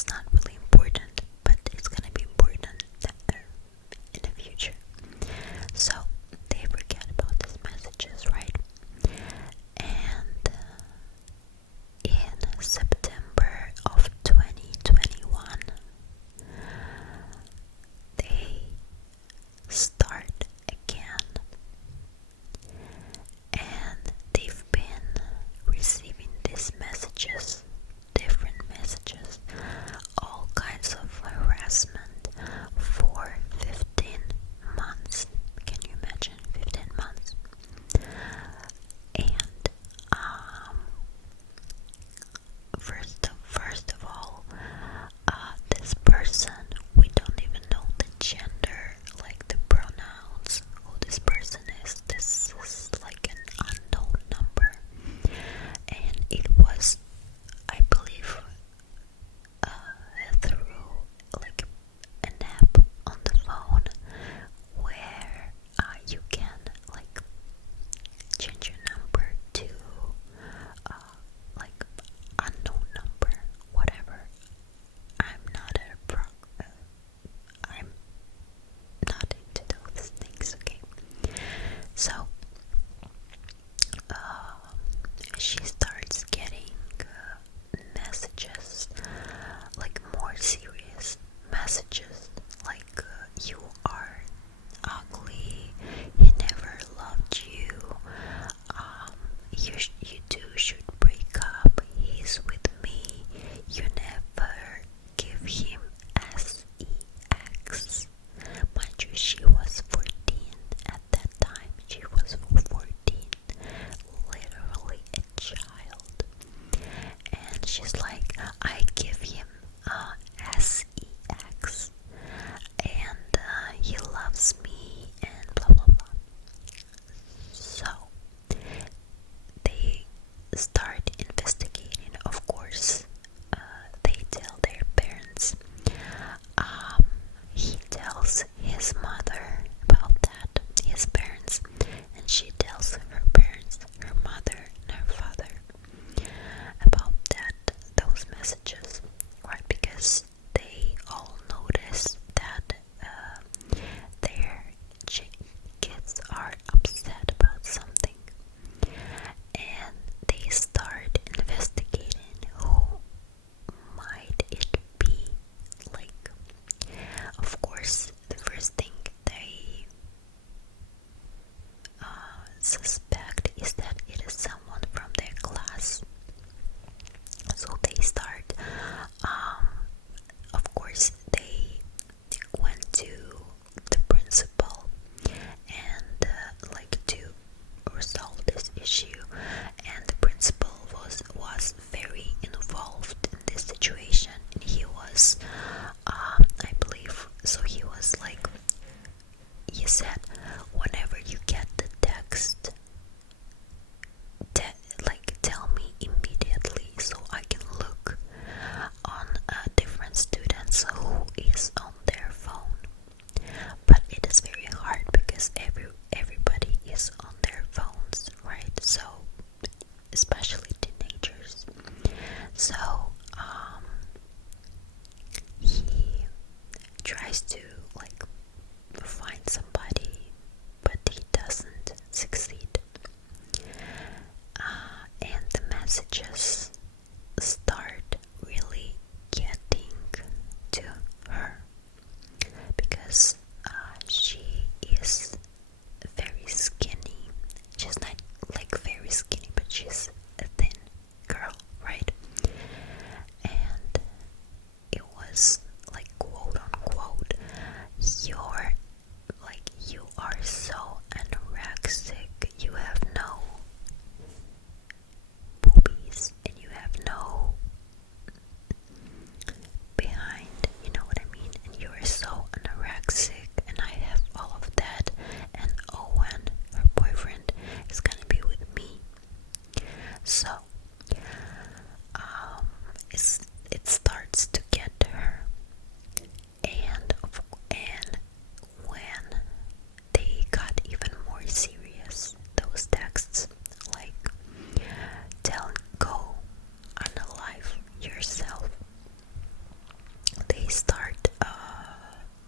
it's not really important, but it's gonna be important in the future. So they forget about these messages, right? And in September of 2021, they start again, and they've been receiving these messages, different messages,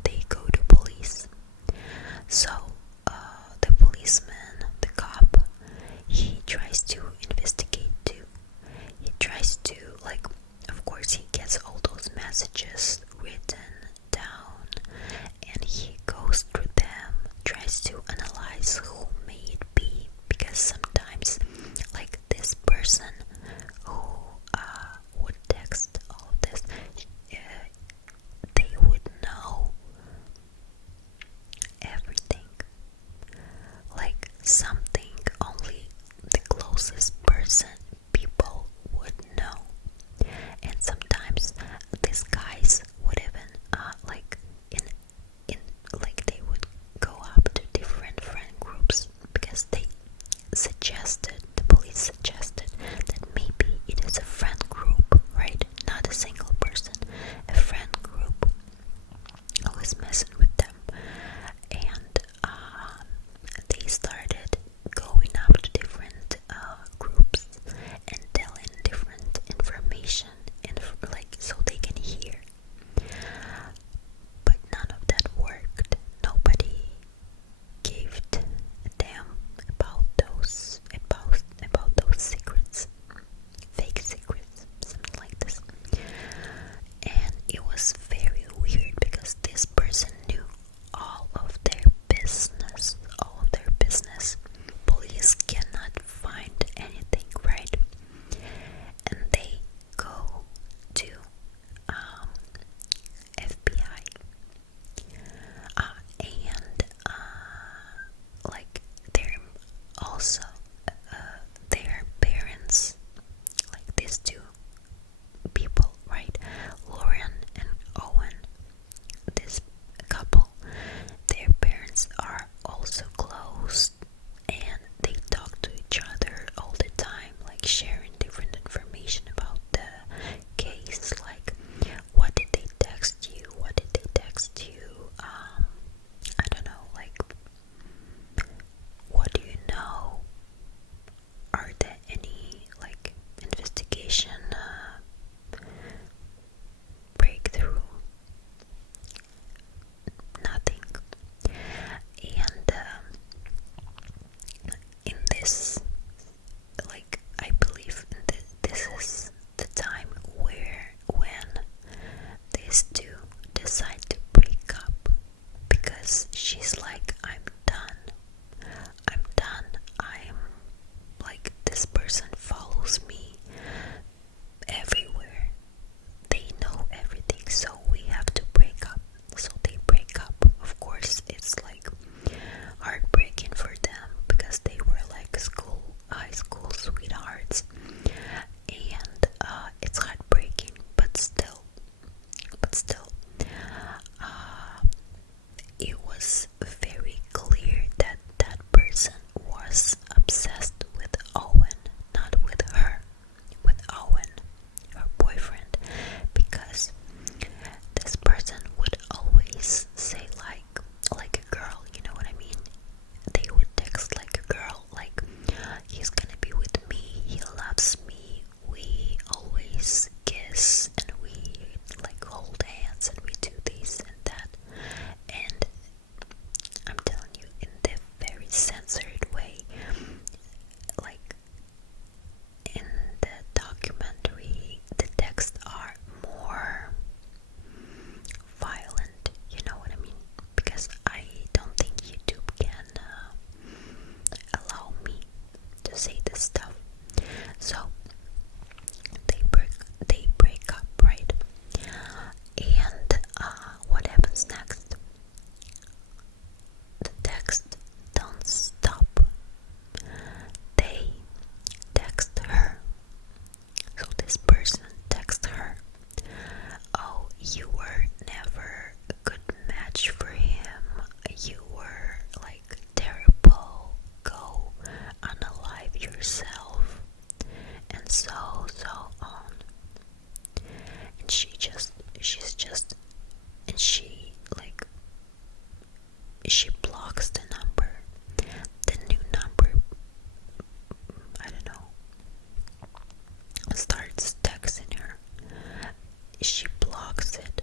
they go to police. So the policeman, the cop, he tries to investigate too. He tries to, like, of course he gets all those messages written down and he goes through them, tries to analyze who may it be, because sometimes, like, this person who would text all of this, they would know everything, like something only the closest people would know. And sometimes these guys would even like in like they would go up to different friend groups, because the police suggested that maybe it is a friend group, right? Not a single person, a friend group who is messing with them. And they started going up to different groups and telling different information, like, so they can hear. But none of that worked. Nobody gave a damn about those secrets, fake secrets, something like this. And it was very weird because this person knew all of their business, Police cannot find anything, right? And they go to FBI, and like they're also their parents, like these two people, right? Lauren and Owen, this couple, their parents are also close and they talk to each other all the time, like sharing different information about the case, like what did they text you, I don't know, like what do you know, are there any like investigation breakthrough, nothing. And in this, like, I believe this is the time when these two decide to break up, because she's like, I'm done, I'm like, this person follows me everywhere, they know everything, so we have to break up. So they break up. Of course, it's like heartbreaking for them because they were like high school sweethearts, and it's heartbreaking, but still, it was very clear that that person was obsessed with Owen, not with her, with Owen, her boyfriend, because this person would always say like a girl, you know what I mean? They would text like a girl, like, he's gonna be with me, he loves me, we always kiss and we like hold hands and we do this and that. And I'm telling you, in the very censored way, like in the documentary, the texts are more violent, you know what I mean? Because I don't think YouTube can allow me to say this stuff. So they break up, right? And what happens next? The text don't stop. They text her. So this person texts her, oh, you were never a good match for him, you were like terrible, go unalive yourself, and so on. And she blocks the number, the new number, I don't know, starts texting her. She blocks it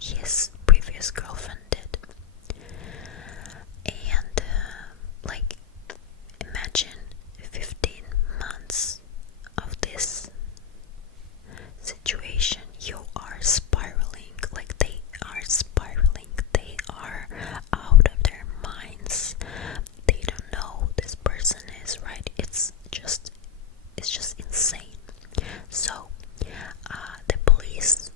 his previous girlfriend did. And like, imagine 15 months of this situation. You are spiraling, like they are spiraling. They are out of their minds. They don't know who this person is, right? It's just insane. So the police,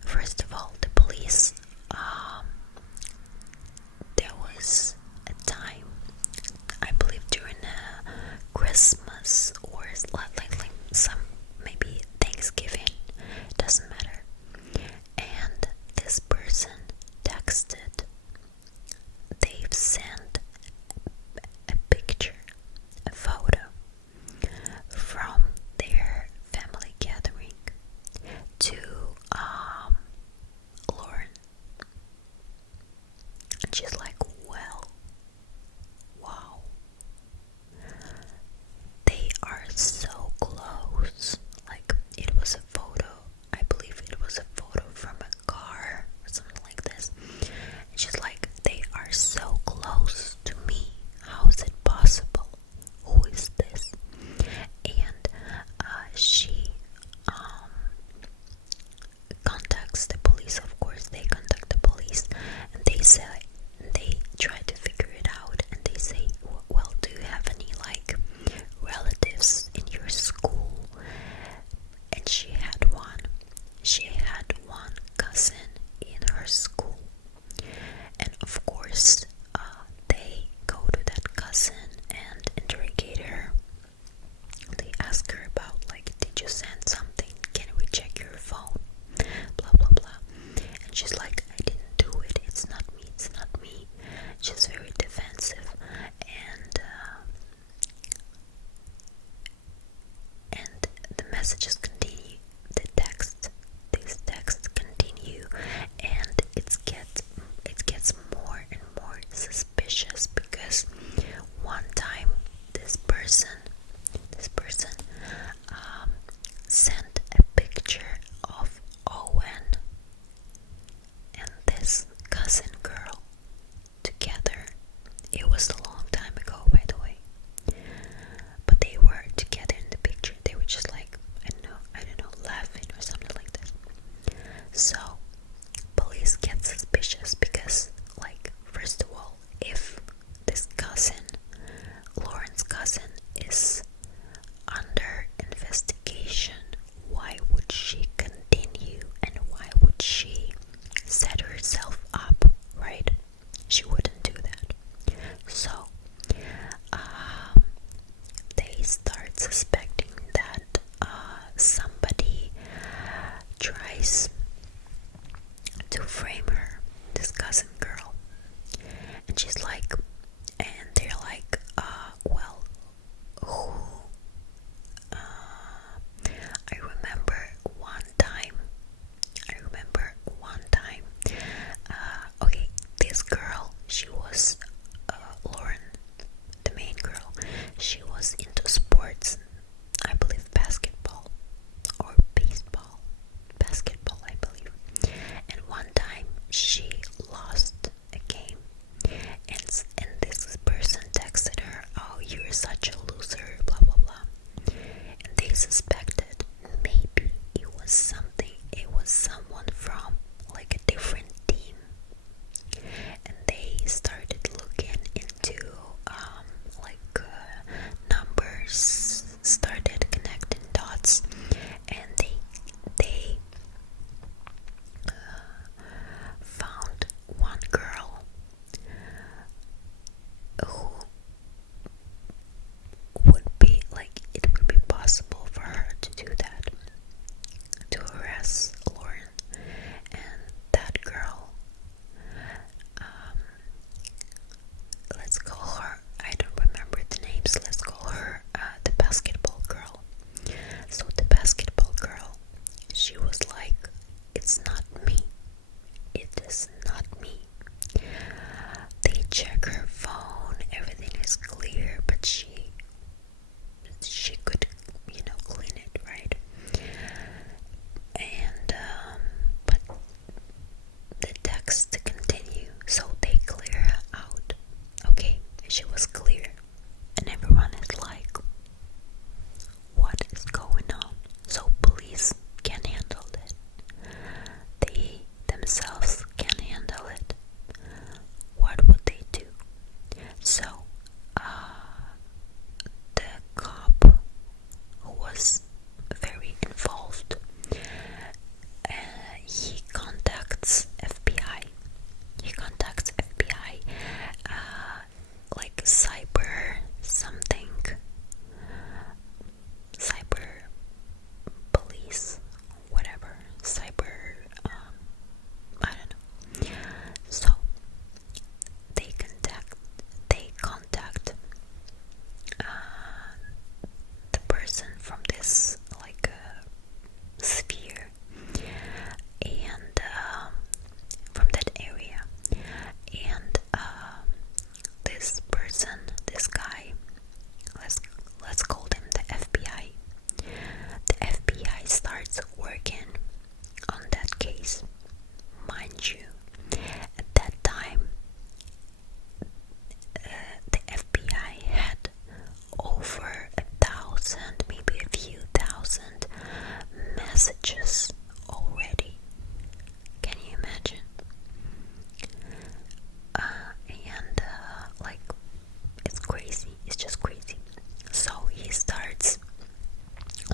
first of all, the police, there was a time, I believe during Christmas or like some, maybe Thanksgiving, doesn't matter, and this person texted, they've sent a picture, a photo from their family gathering to Lauren. And she's like, well, wow, they are so close. Like, it was a photo, I believe it was a photo from a car or something like this. And she's like, they are so close to me. How is it possible? Who is this? And she contacts the police. Of course, they contact the police, and they try to figure it out. And they say, well, do you have any like relatives in your school? And she had one. She had one cousin in her school, and of course, they go to that cousin and interrogate her. They ask her about, like, did you send something? Can we check your phone? Blah blah blah. And she's like, I didn't do it. It's not me. It's not me. She's very defensive, and the messages continue. These texts continue, and it gets more and more suspicious, because one time this person sent a picture of Owen and this cousin girl together. It was a long time ago, by the way, but they were together in the picture. They were just like, I don't know, laughing or something like this. So police get suspicious because, like, first of all, if this cousin, Lauren's cousin, is under investigation, why would she continue, and why would she set herself up, right? She wouldn't do that. So they start suspecting that somebody tries to frame her, this cousin girl. And she's like, and they're like, well, who? I remember one time, okay, this girl, she was, Lauren, the main girl, she was into sports, I believe basketball, or baseball, basketball, I believe. And one time she lost a game, and this person texted her, oh, you're such a loser, blah blah blah. And they suspected maybe it was someone from like a different team. And they started looking into numbers, started connecting dots, and they found one girl who would be like, it would be possible for her to do that, to harass Lauren. And that girl, let's call her, I don't remember the names, let's call her the basketball girl. So the basketball girl, she was like, it's not me, it is not me. They check her phone, everything is clear, but she could, clean it, right? And but imagine? And like, it's crazy. It's just crazy. So he starts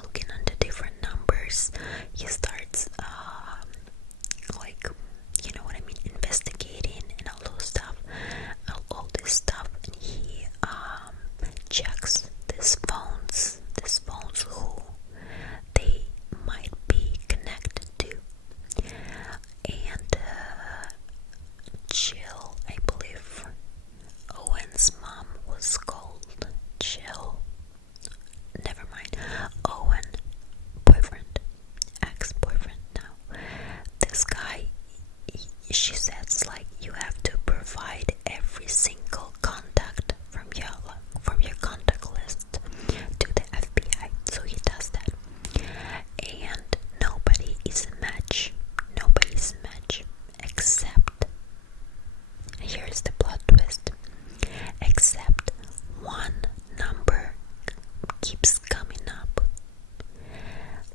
looking into different numbers. He starts like, you know what I mean, investigating and all those stuff, all this stuff, and he checks these phones who they might be connected to. And Jill, I believe Owen's mom was called Jill. Never mind. Owen, boyfriend, ex-boyfriend now. This guy, she says, like, you have to provide every single contact from your contact list to the FBI. So he does that, and nobody is a match. Nobody's a match except, here's the plot twist, except one number keeps coming up,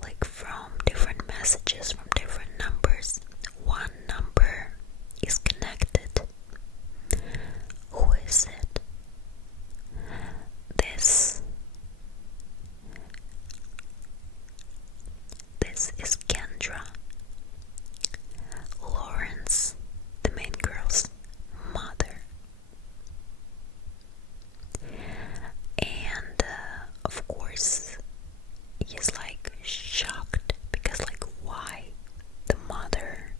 like from different messages from different numbers. One number is connected. Who is it? This is Kendra, Lawrence, the main girl's mother. And of course he's like shocked, because like, why the mother?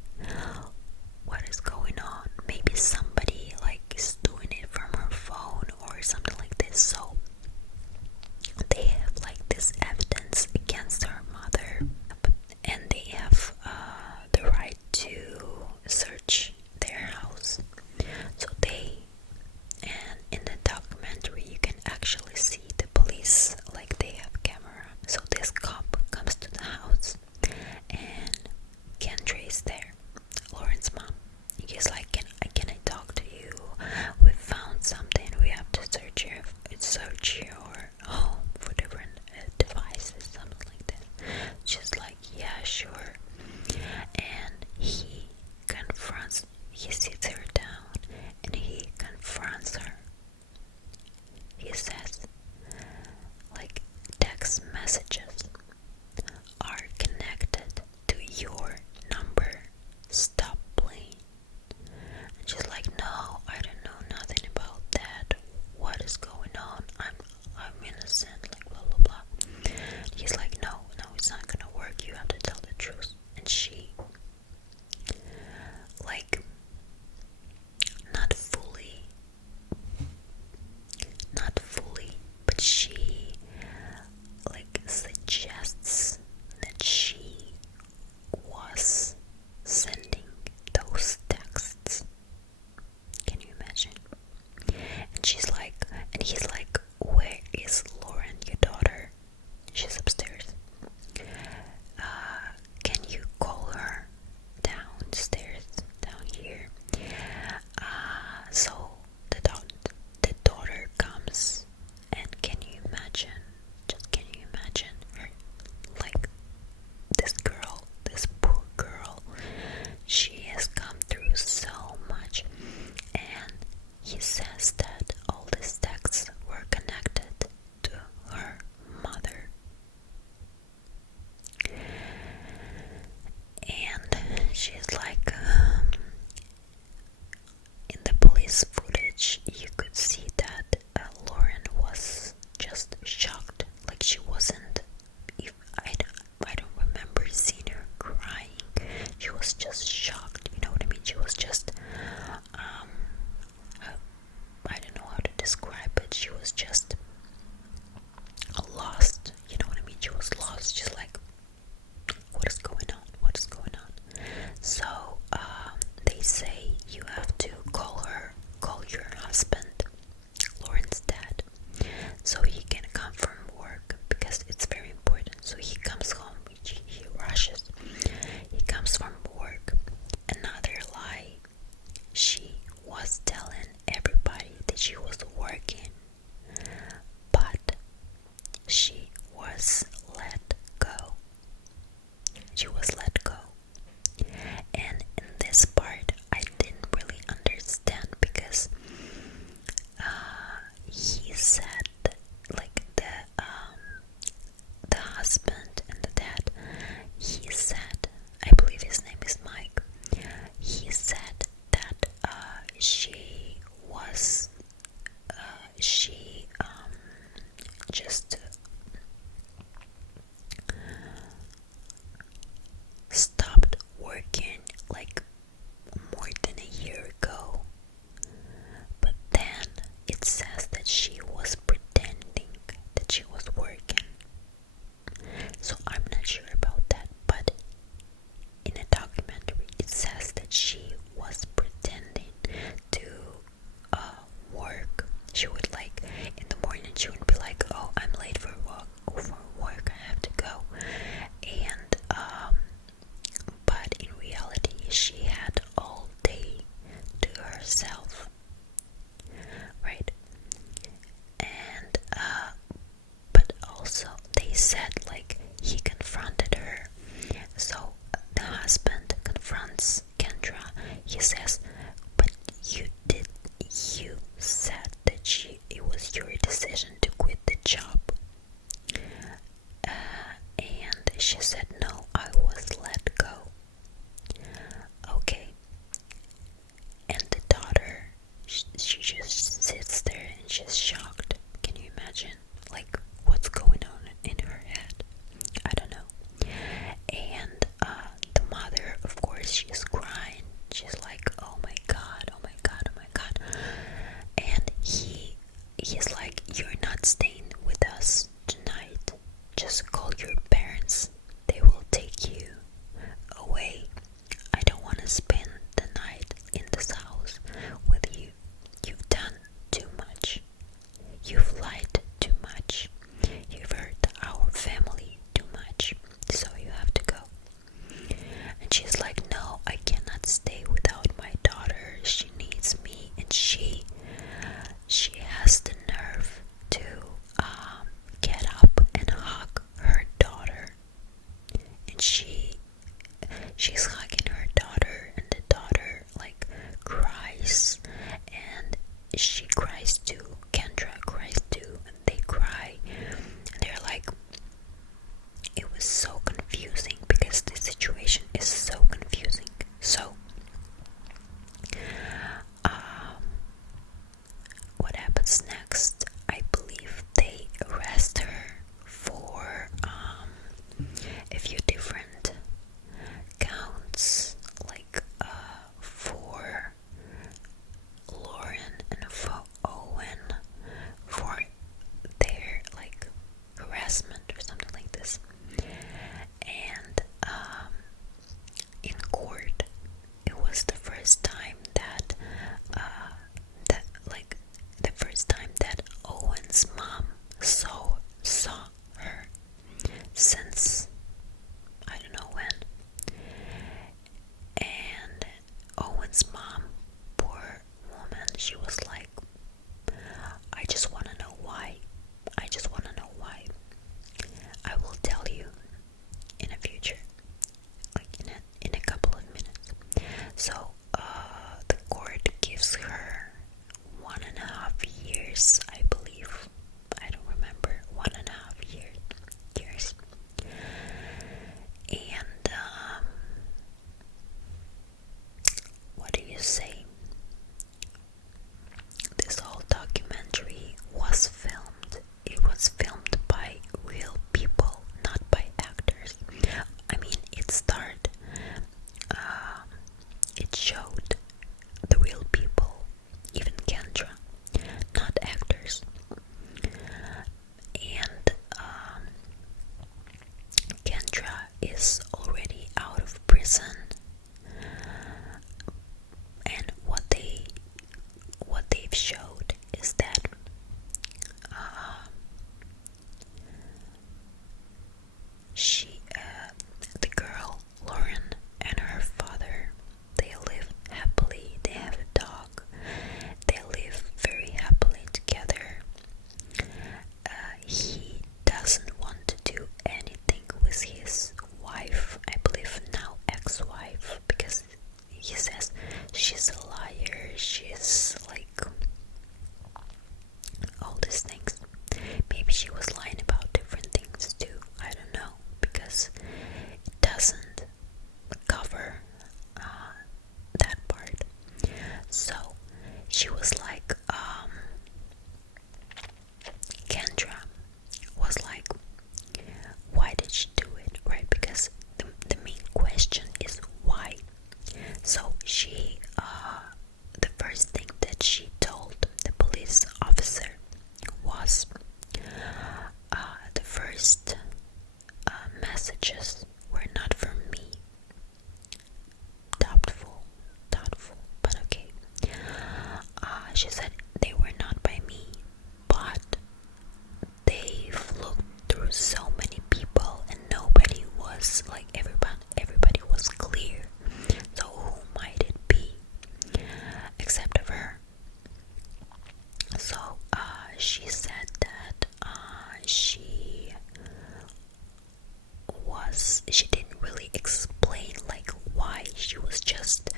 What is going on? Maybe somebody like is doing it from her phone or something like this. So they have like this evidence against her mother, and they have the right to search their house. So and in the documentary you can actually see the police, like they have camera. So this cop comes to the house, and Kendra is there, Lauren's mom. He's like, can I talk to you? We found something. We have to search your home for different devices, something like that. She's like, yeah, sure. And he sits her down, and he confronts her. He says, like, text messages are connected to your number. Stop playing. And she's like, no, I don't know nothing about that. What is going on? I'm innocent, like blah blah blah. He's like, no, it's not gonna work. You have to tell the truth. And she, like, not fully, but she like suggests that she was sending those texts. Can you imagine? And he's like, where is Lauren, your daughter? She's upstairs. Can you call her downstairs, down here? So the daughter comes, and can you imagine her, like, this poor girl, she has come through so much. And he says that all these texts were connected to her mother. And she's like, in the police footage you could see that Lauren was just shocked. Like, she wasn't, I don't remember seeing her crying. She was just shocked. say, this whole documentary was filmed. It was filmed by real people, not by actors. I mean, it showed the real people, even Kendra, not actors. And Kendra is already out of prison, and what they've showed is that the girl Lauren and her father, they live happily. They have a dog. They live very happily together. He doesn't want to do anything with his wife, I believe now ex-wife, because he says she's a liar, she's like all these things. Maybe she was lying about different things too, I don't know, because it doesn't cover that part. So she was like, Kendra was like, why did she do it, right? Because the main question is why. So she, the first thing that she told the police officer was, the first messages were not from me. Doubtful, but okay. She said they were not by me, but they've looked through so many people and nobody was like, everybody was clear. So who might it be except of her? So she said that she didn't really explain like why. She was just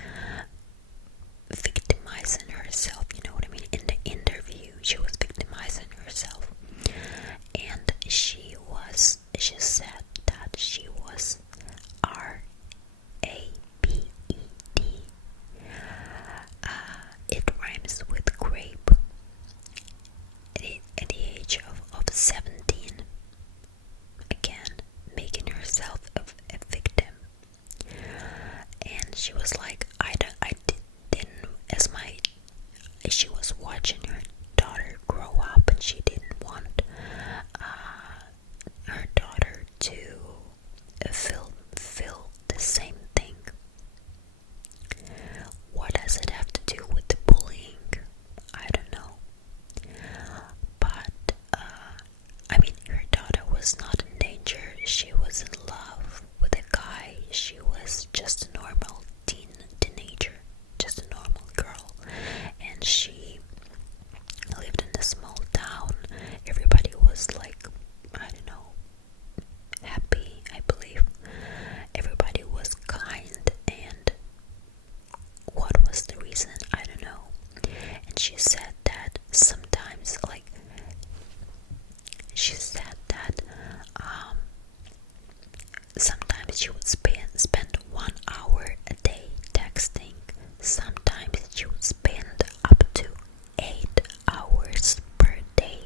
victimizing herself, you know what I mean? In the interview she was victimizing herself, and she said that she was RAPED. It rhymes with grape. At the age of 17, again making herself a victim. And she was like, she was watching her daughter grow up, and she didn't want her daughter to feel the same thing. What does it have to do with the bullying? I don't know. But I mean, her daughter was not in danger. She was in love with a guy. She was just a normal teenager, just a normal girl, and she lived in a small town. Everybody was like, I don't know, happy, I believe. Everybody was kind, and what was the reason? I don't know. And she said that sometimes, like, sometimes she would spend 1 hour a day texting. Sometimes she would spend up to 8 hours per day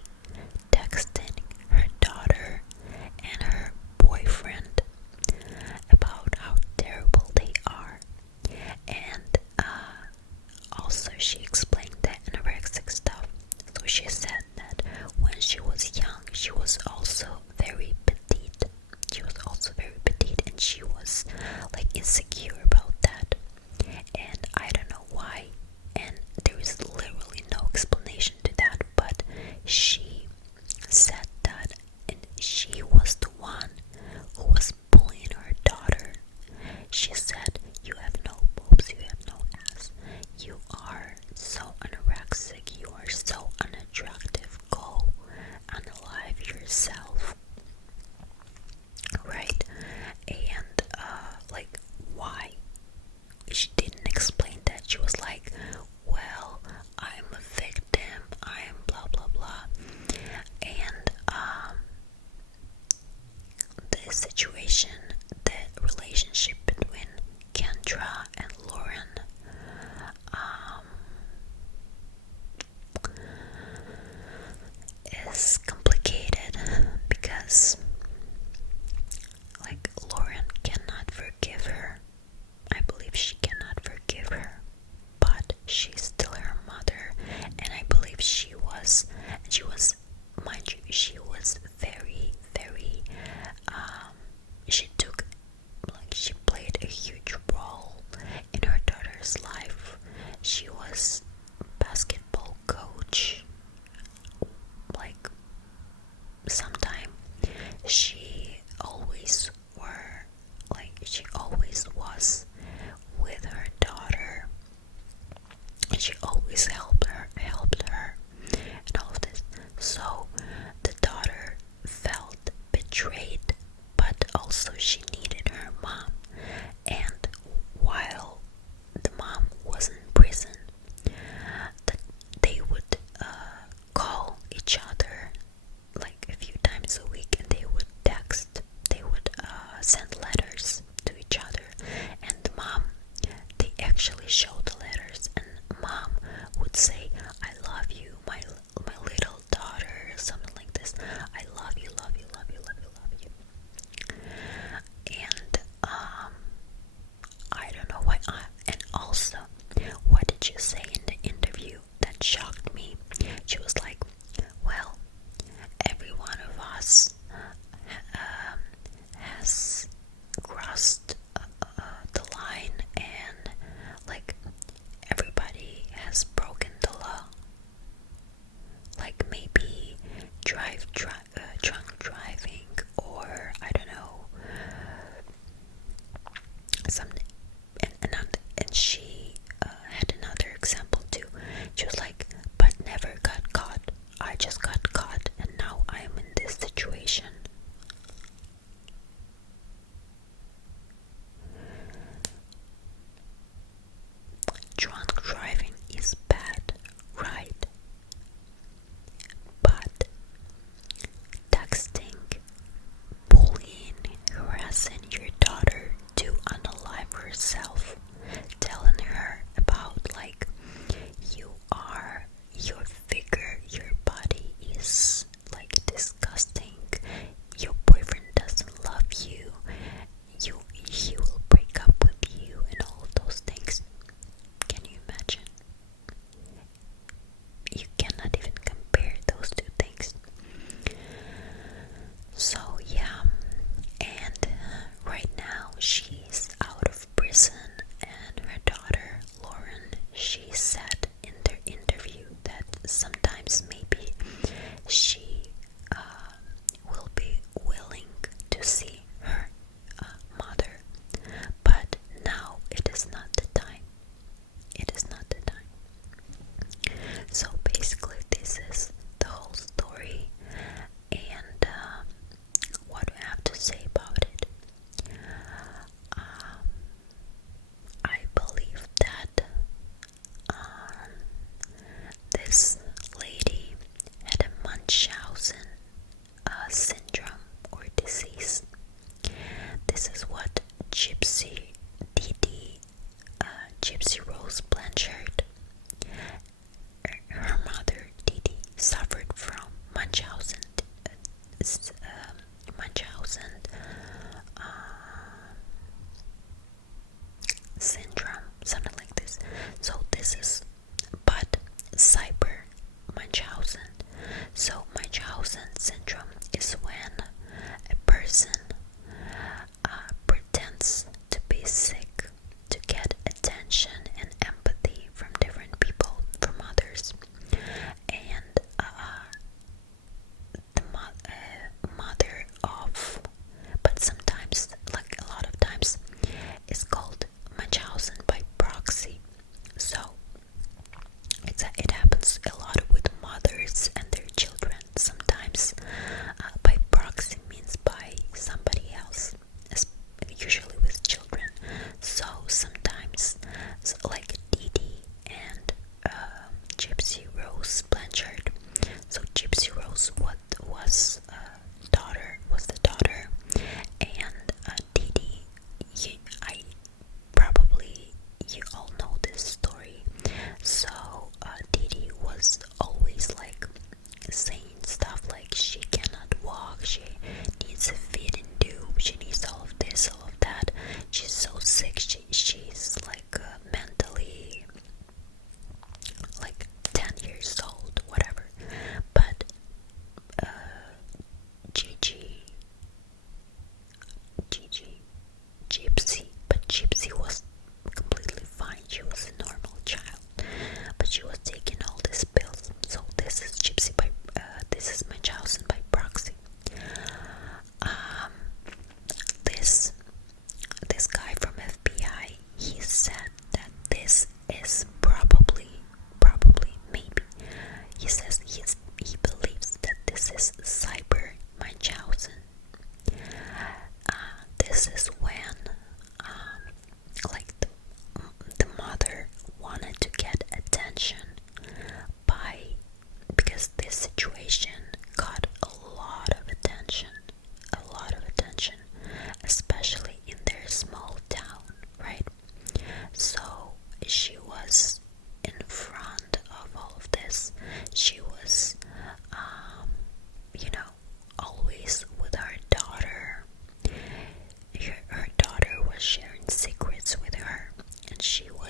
texting her daughter and her boyfriend about how terrible they are. And also she explained the anorexic stuff. So she said that when she was young, she was also very petite. And she was like insecure about that. And I don't know why. And there is literally no explanation to that. But she said that, and she was the one who was bullying her daughter. She said, "You have no boobs, you have no ass. You are so anorexic, you are so unattractive. Go unalive yourself." Right? And like, why? She didn't explain that. She was like, well, I'm a victim, I'm blah blah blah. And the situation, the relationship between Kendra and Lauren, she's still her mother, and I believe she was, mind you, she was very, very, she took, like, she played a huge role in her daughter's life. She was basketball coach, like, sometime she always were, like, she always was with her daughter, and she always helped her, and all of this. So the daughter felt betrayed, but also she needed her mom. And while the mom was in prison, they would call each other like a few times a week, and they would text, they would send letters to each other. And mom, they actually showed the letters, and mom would say, "I love you, my little daughter," something like this. "I love you, love you, love you, love you, love you." And I don't know why. And also, what did you say in the interview that shocked me? She was like, "Well, every one of us has crossed the line, and like everybody has broken the law. Like maybe drunk driving, or I don't know, some." And she had another example too. She was like, "But never got caught. I just got caught, and now I am in this situation." Drunk driving is bad, right? But texting, bullying, harassing your daughter to unalive herself, telling her about, like, your figure, your body is like disgusting, your boyfriend doesn't love you, he will break up with you, and all of those things. Can you imagine? You cannot even compare those two things. So yeah, and right now she's out of prison, and her daughter Lauren, she said in their interview that sometimes maybe she will be willing to see her mother, but now it is not the time. It is not the time. So basically, this is the whole story, and what do I have to say about it? I believe that this lady had a Munchausen syndrome or disease. This is what Gypsy Rose Blanchard, her mother Didi, suffered from Munchausen syndrome, something like this. So this is, but cyber Munchausen. So Munchausen syndrome is when a person pretends to be sick to get attention and empathy from different people, from others. And the mother of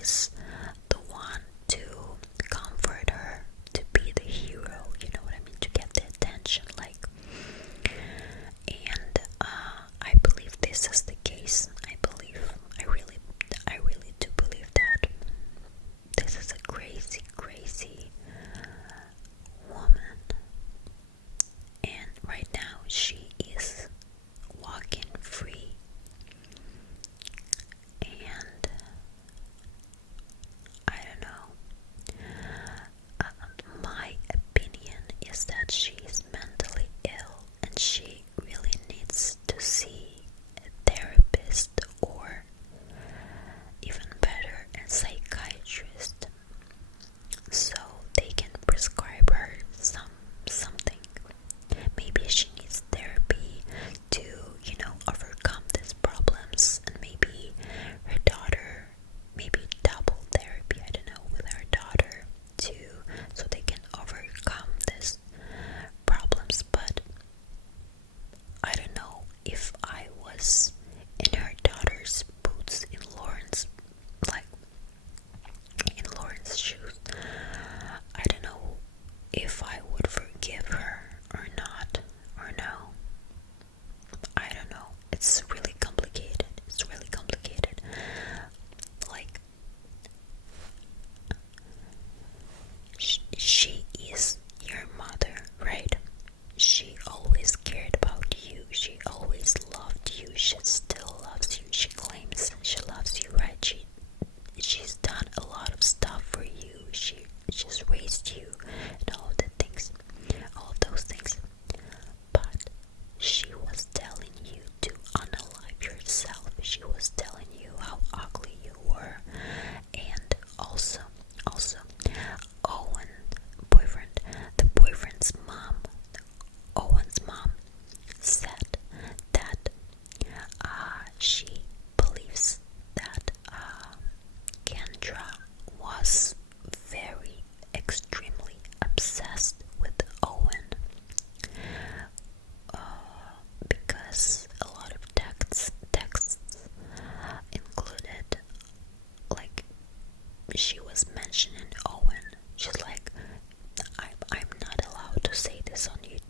was the one to comfort her, to be the hero, you know what I mean, to get the attention, like. And I believe this is the case. I really do believe that this is a crazy, crazy woman. And right now she is walking free. And I don't know. My opinion is that she is mentally ill and she really needs to see a therapist, or even better, a psychiatrist, so they can prescribe her something. Maybe she needs therapy to, overcome these problems, and maybe her daughter, maybe double therapy, I don't know, with her daughter too, so they can overcome these problems. But I don't know, if I was in her daughter's boots, in Lauren's, like in Lauren's shoes, I don't know if I would forgive her or not, or no. I don't know. It's really complicated. It's really complicated. Like, she is your mother, right? She always cared about you. She always loved you. She still loves you. She claims she loves you, right? She's done a lot of stuff for you. She's raised you and all of those things. But she was telling you to unalive yourself. She was telling you how ugly you were. And also, Owen, the boyfriend's mom, Owen's mom said that she believes that Kendra was very extremely obsessed with Owen, because a lot of texts included, like, she was mentioning Owen. She's like, I'm not allowed to say this on YouTube,